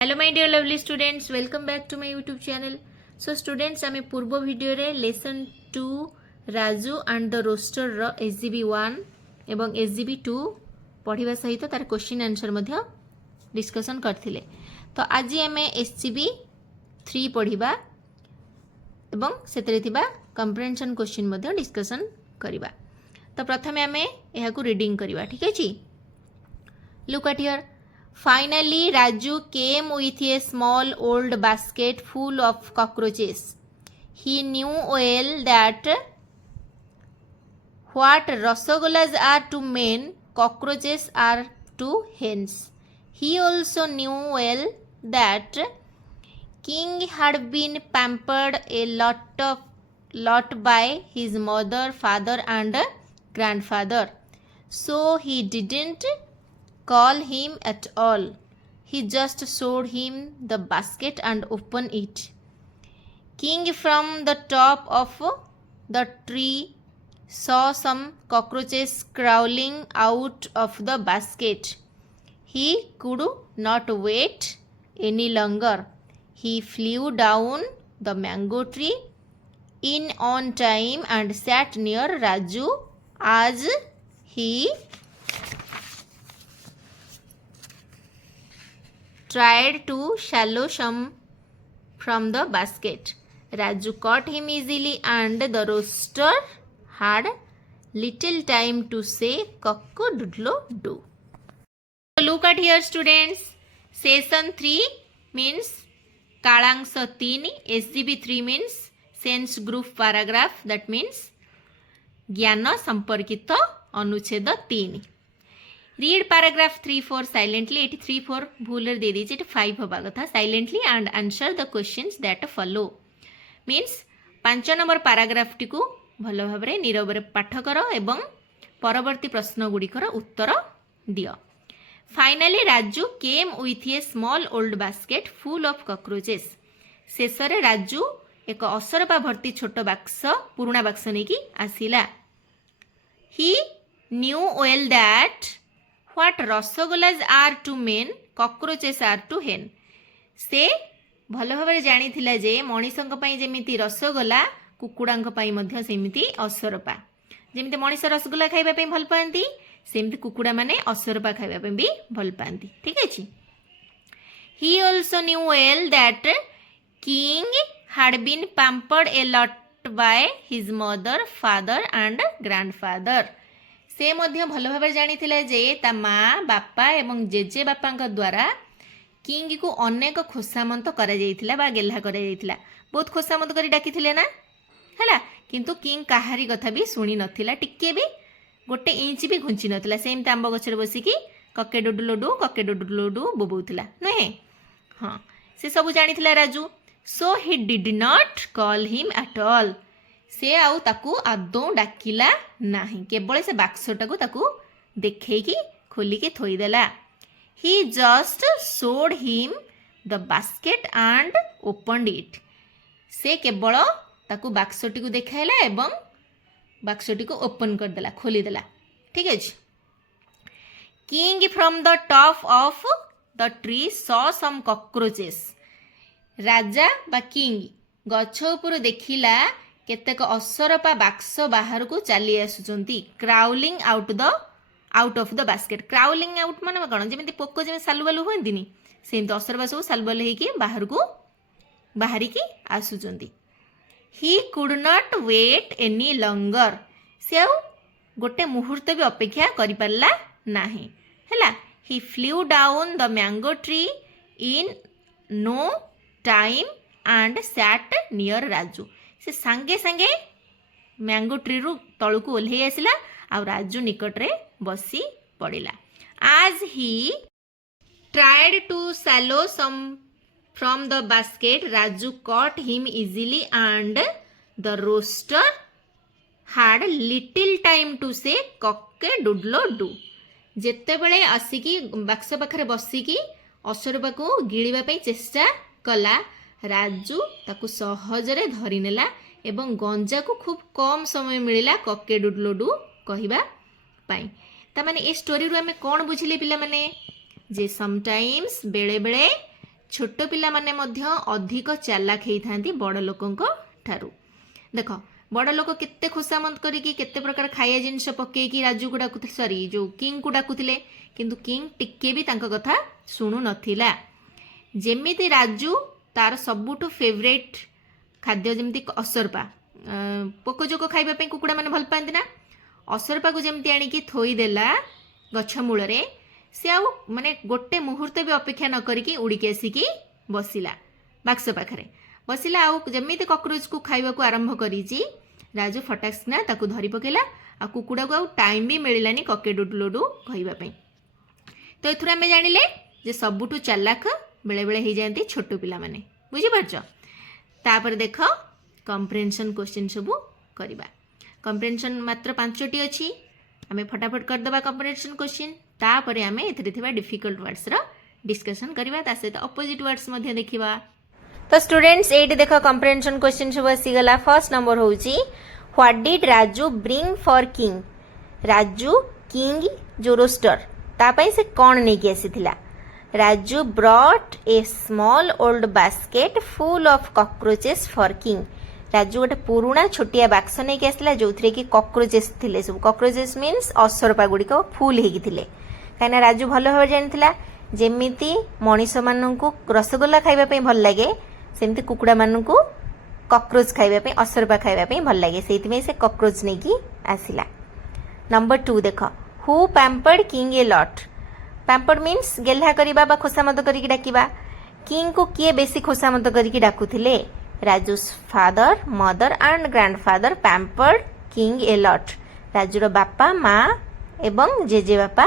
Hello my dear lovely students, welcome back to my YouTube channel. So students, आम पूर्व video रे lesson 2 Raju and the roster रो SGB 1 एवं SGB 2 पढ़िबा सहित तार क्वेश्चन आंसर मध्य discussion करथिले। तो आज आम एसजीबी 3 पढ़िबा एवं सेतरे थिबा कंप्रेहेंशन क्वेश्चन मध्य डिस्कशन करिबा। तो प्रथमे आम एहाकू रीडिंग करिबा, ठीक अछि। Look at here. Finally, Raju came with a small old basket full of cockroaches. He knew well that what rasagollas are to men, cockroaches are to hens. He also knew well that King had been pampered a lot by his mother, father, and grandfather. So he didn't call him at all. He just showed him the basket and opened it. King from the top of the tree saw some cockroaches crawling out of the basket. He could not wait any longer. He flew down the mango tree in on time and sat near Raju as he tried to swallow some from the basket. Raju caught him easily and the rooster had little time to say cock-a-doodle-doo. So look at here students. Session 3 means Kalangsha 3, SGB 3 means sense group paragraph, that means ज्ञान संपर्कित अनुच्छेद 3. Read paragraph 3-4 silently. ये 3-4 भूल दे दी, 5 हवा कथा। Silently and answer the questions that follow means 5 number paragraph T को भल भाव नीरव पाठ कर एवं परवर्ती प्रश्न गुड़िकर उत्तर दियो। Finally Raju came with A small old basket full of cockroaches. शेष में राजू एक असरपा भर्ती छोट बाक्स, पुराणा बाक्स नहीं कि आसिला। He knew well that What rasagollas are to men, cockroaches are to hen. से भल भाव जानी थिला जे मनीषों पई जेमिति रसगोला कुकुड़ांक पई मध्य सेमिति असरपा। जेमिति मनीष रसगोला खाइबा पई भल पांती, सेमिति कुकुड़ा माने असरपा खाइबा पई भी भल पांती, ठीक अछि। He also knew well that King had been pampered a lot by his mother, father and grandfather. से मध्य भल भाव जानी थिला जे ता माँ, बापा एवं जेजे बापा द्वारा किंग को अनेक खोसामंत करा जाइथिला बा गेल्हा करा जाइथिला। बहुत खोसामंत करी डाकी थिले ना हैला, किंतु किंग काहारी कथा भी सुनी नथिला, टिके भी गोटे इंच भी घुंची नथिला। सेम आंब गछरे बसिकी कके डुडुलो डू बोबौथिला नहे। हाँ, से सब जानिथिला Raju. So he did not call him at all. से आउ ताकू आदौ डाकिला नाही, केवल से बाक्सटाकू ताकू देखैकी खोलिकी थोईदेला। He just showed him the basket and opened it. से केवल ताकू बाक्सटी को देखाइला एवं बाक्सटी को ओपन करदेला, खोलीदेला, ठीक अछि। King from the top of the tree saw some cockroaches. राजा बा किंग गछ उपर देखिला केतेक असरपा बाक्स बाहर को चली आसुचंती। Crawling out of the basket. Crawling out माने कौन, जमी पोक जमी सालुबालु हुएंती सेमती असरपा सब सालुबालु होइकी बाहर को बाहरिकी आसुचंती। He could not wait any longer. से आउ गोटे मुहूर्त भी अपेक्षा करि पारला नाही हैला। He flew down the mango tree in no time and sat near Raju. से सांगे सांगे मैंगो ट्री रु तलू को ओल्हे आसिला आ राजू निकट रे बसी पड़िला। आज he tried to swallow some from the basket, Raju caught him easily and the rooster had little time to say cock-a-doodle-doo. जेते बेले आसिकी बाक्स पाखरे बसिकी असरपा को गिळिबा पई चेष्टा कला, राजू ताकू सहजरे धरी नेला एवं गंजा को खूब कम समय मिलिला कके डुडलो डू कहिबा पाई। ता माने ए स्टोरी रु हमें कोन बुझिले पिला माने जे समटाइम्स बेले बेले छोट पिला माने मध्य अधिक चालाक होइथांती बड़ लोकंक ठारू। देख बड़ लोक केते खुशामत करिकी केते प्रकार खाइया जिनिस पकेकी राजू को डाकु सॉरी जो किंग को डाकुथिले किंतु किंग टिके भी तांका कथा सुनु नथिला। जेमिति राजू तार सबुठु फेवरेट खाद्य जेमिति असरपा पोकजोक खाइबा पे कुकुड़ा माने भल पांती ना असरपा को जेमिति आनिकी थोई देला गछ मूलरे से आउ माने गोटे मुहूर्त भी अपेक्षा न करिकी उड़िकी आसिकी बसिला बाक्स पाखरे बसिला आउ जेमिति कॉकरोच को खाइबा को आरंभ करिची राजू फटाक्सना ताकू धरी पकेला आ कुकुड़ा को आउ टाइम भी मिलिलानी कके डुडुलोडू कहइबा पे। तो एथुरा आमे जानिले जे सबुठु चालाक बेले बेले हो जाती छोट पिला माने बुझी पारछ। तापर देख कम्प्रेhension क्वेश्चन सब करबा। कम्प्रेhension मात्र 5टी अछि आमे फटाफट कर दबा कम्प्रेhension क्वेश्चन तापर आमे एथरे थिबा डिफिकल्ट वर्ड्स रो डिस्कशन करबा ता सहित अपोजिट वर्ड्स मध्ये देखिबा। तो स्टूडेंट्स एटी देख कम्प्रेhension क्वेश्चन सब आसी गला। फर्स्ट नंबर होउची what did Raju bring for king. Raju king जो रोस्टर ता पई से कोन नै के आसीथिला। Raju brought a small old basket full of cockroaches for king. Raju गोटे पुराणा छोटिया बाक्स नहीं आसला जो कि कॉकरोचेस थिले सब कॉकरोचेस मीन्स असरपा गुड़िक फुल होगी थिले कहीं राजू भल भाव जानी जेमिति मनीष मानू रसगोल्ला खाइबा भल लगे सेमती कुकुड़ा मानू कॉकरोच खाइबा असरपा खाइबा भल लगे से कॉकरोच नहीं कि आसला। नंबर 2 देख who pampered king a lot. Pampered means गेल्हा करिबा बा खोसामत करिकी डाकिबा। किंग को किए बेसी खोसामत करिकी डाकुथिले Raju's father mother and grandfather pampered king a lot. राजूर बापा माँ एवं जेजे बापा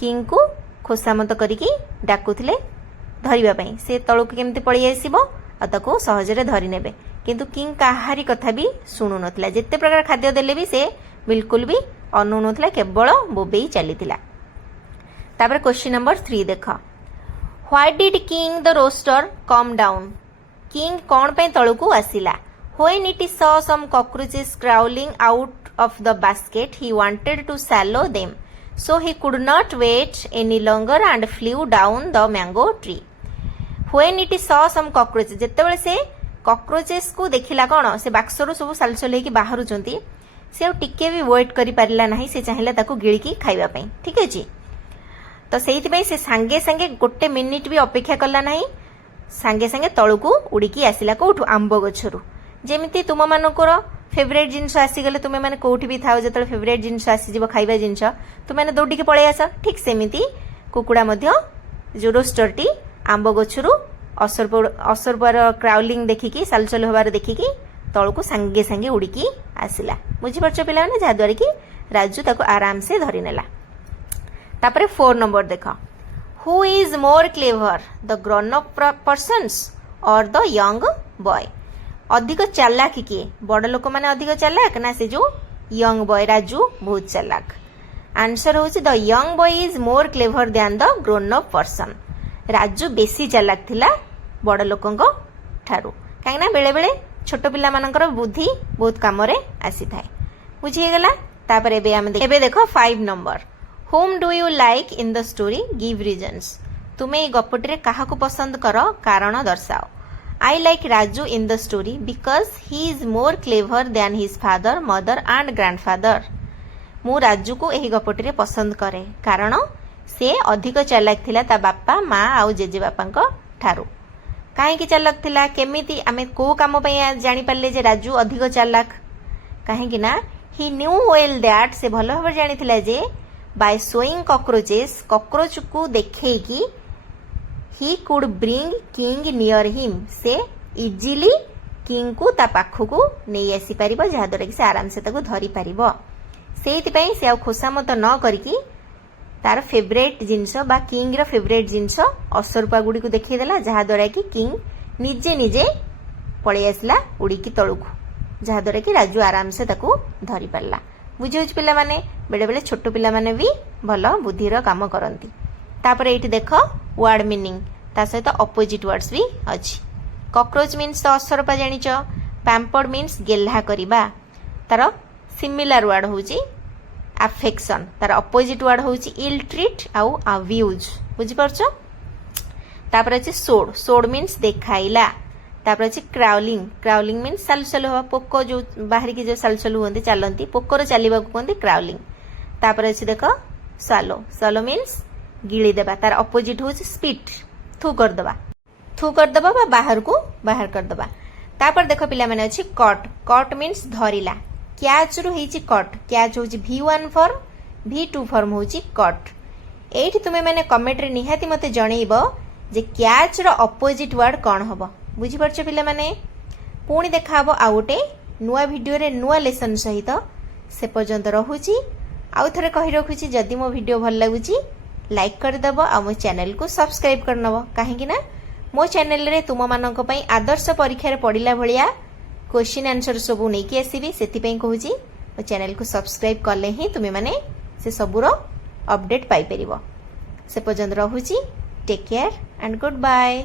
किंग को खोसामत करिकी डाकुथिले धरिबा पई से तळକୁ केमती पळी आसीबो आ ताको सहजरे धरि नेबे किंतु किंग काहारी कथा भी सुनु नथिला जेते प्रकार खाद्य देले भी से बिल्कुल भी अनु नथिला केवल बोबेई चलीथिला। तापर क्वेश्चन नंबर 3 देख why did king the rooster come down. King कौन पे तळକୁ आसिला। When it saw some cockroaches crawling out of the basket he wanted to swallow them so he could not wait any longer and flew down the mango tree. When it saw some cockroaches जेतेबेले से cockroaches को देखिला कोन से बाक्सरु सब सालसल हेकी बाहरुचंती से टिके भी wait करि पारिला नाही से चाहिला ताको गिळकी खाइबा पई ठीक अछि। तो से सांगे सांगे गोटे मिनिट भी अपेक्षा कला ना सांगे सांगे तळକୁ उड़िकी आसिला कोठु आंब गछरु जेमिति तुम मानकर फेवरेट जिनस आसीगले तुमे माने कोठी भी थाओ जतले फेवरेट जिनस आसी जीव खाइबा जिनस तुम माने दौड़िकी पळै आस ठीक सेमिति कुकुड़ा मध्य जो रोस्टरटी आंब गछरु असरपर क्राउलिंग देखिकी सालचल होबार देखिकी तळକୁ सांगे सांगे उड़िकी आसिला बुझी परछ पिला माने जा द्वारा कि राजू ताको आराम से धरि नेला। तापरे 4 नंबर देख who is more clever the grown up persons और द यंग बॉय। अधिक चालाक किए बड़ लोक माने अधिक चालाक ना से जो यंग बॉय राजू बहुत चालाक। आंसर होची the young boy is more clever than the grown up person. Raju बेसी चालाक थिला बड़ लोकंक ठारू काहे ना बेले बेले छोट पिला मानकर बुद्धि बहुत काम रे आसी थाए बुझी गेला। तापर एबे देखो 5 number Whom do you like in the story? Give reasons. तुमे ये गपटी रे काहा को पसंद करो कारण दर्शाओ। I like Raju in the story because he is more clever than his father, mother and grandfather. मु राजू को यही गपटी रे पसंद करे कारण से अधिक चालाक थिला ता बापा माँ आउ जेजे बापांक ठारू। काहेकि चालाक थिला केमिति आमे को काम पई जानि पारले जे राजू अधिक चालाक काहेकि ना he knew well that से भलो भाबरे जानिथिला जे by showing cockroaches cockroach को देखेकी he could bring king near him से इजिली किंग को ता पाखु को नहीं आसी पारिबो जहा द्वारा कि से आराम से ताको धरी पारिबो सेति पई से खोसामत न करिकी तार फेवरेट जिनस बा किंग रो फेवरेट जिनस असरपा गुडी को देखि देला जहा द्वारा कि किंग निजे निजे पळै आसला उडीकी तळुकु जहा द्वारा कि राजू आराम से ताको धरी पारला। बुझे पिला माने बेले बेले छोट पिला माने भी भलो बुद्धिर काम करंती। तापर एठी देखो वर्ड मीनिंग ता सहित अपोजिट वर्ड्स भी अछि। कॉकरोच मीन्स तो असरपा जानिच पैम्पर्ड मीन्स गेल्हा करिबा तार सिमिलर वर्ड होउची अफेक्शन तार अपोजिट वर्ड होउची इल ट्रीट आउ अब्यूज बुझि परछो। तापर अच्छे सोड सोड मीन्स देखाइला तापर अच्छे क्राउलिंग क्राउलिंग मीन्स सालु सालु हवा पोक जो बाहर की जो सालु सालु होती चलती पोकर चलवा कहते क्राउलिंग तापर अच्छे देख सालो सालो मीन्स गिली देबा तार अपोजिट हूँ स्पिट थू करदबा बाहर को बाहर करदबा तापर देख पिला माने अछि कट कट मीन्स धरिला क्याच रु हेछि कट क्याच होछि V1 फॉर्म V2 फॉर्म होछि कट एठी तुमे माने कमेंट रे निहाती मते जणैबो जे क्याच रो अपोजिट वर्ड कोन हबो बुझी परछ पिला माने पुणी देखा हबो आ गोटे नुआ वीडियो रे नुआ लेसन सहित से पर्यंत रहुछि आउ थरे कहि रखुछि जदि मो वीडियो भल लागुछि लाइक कर दबो आ मो चैनल को सब्सक्राइब कर नबो काहे कि ना मो चैनल रे तुम मानक पई आदर्श परीक्षा रे पढिला भलिया क्वेश्चन आंसर सब नै कि आसीबी सेति पई कहूछि मो चैनल को सब्सक्राइब करले ही तुमे माने से सबुरो अपडेट पाई परिबो से पर्यंत रहुछि take care and good bye.